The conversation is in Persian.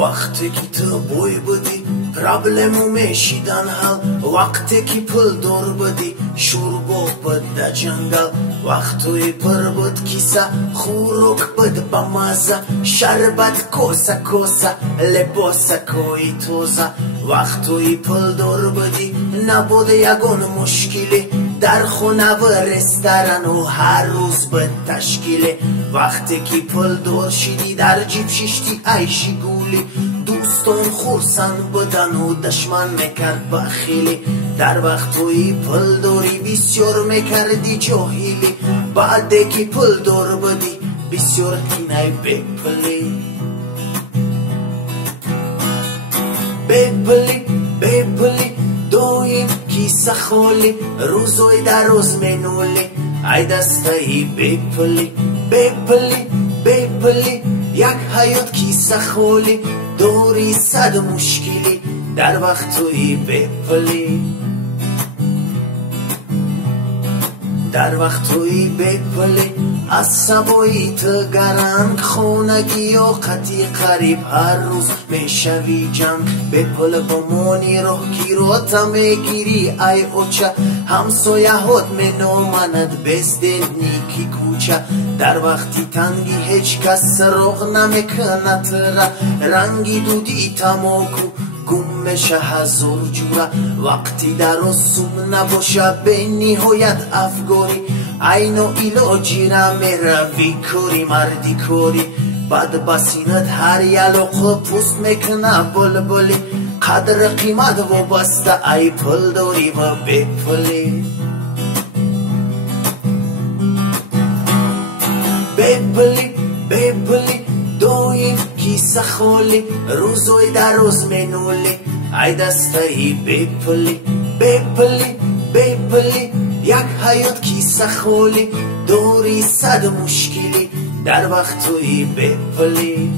وقتی که تو بوی بودی پرابلمو میشیدن حل وقتی که پل دور بودی شوربو بود در جنگل وقتی پر بود کیسه خوروک بود بمازه شربت کوسه کوسه لباسه کوی توزه وقتی پل دور بودی نبود یگون مشکلی در خونه و رستوران و هر روز بود تشکیله وقتی که پل دور شدی در جیب ششتی عیشی گولی دوستان خورسند بودن و دشمن میکرد بخیلی در وقتی پل دوری بسیار میکردی جاهیلی بعد که پل دور بودی بسیار تینای بپلی بپلی بپلی دویم کیسه خالی روزوی در روز منولی ای دستایی بپلی بپلی بپلی یک حیات کیسه خالی دوری صد مشکلی در وقتی بپلی در وقتی بپلی از سبایی تو گرنگ خونگی و قطی قریب هر روز میشوی جنگ بپل بمانی روح گیروتا میگیری ای اوچه همسایه هات منامند بزدل نیکی کوچه در وقتی تنگی هیچ کس روغ نمیکنه تره رنگی دودی تماکو گم میشه هزار جوره وقتی در رسوم نباشه به نهایت افگاری اینو ایلاجی را میروی کاری مردی کاری بعد بسینت هر یلوق پوست میکنه بلبلی قدر قیمت و بسته ای پل داری و بپلی بپلی بپلی دویم کیسه خالی روزوی در روز منولی ای دستایی بپلی بپلی بپلی یک حیات کیسه خالی دوری صد مشکلی در وقتی بپلی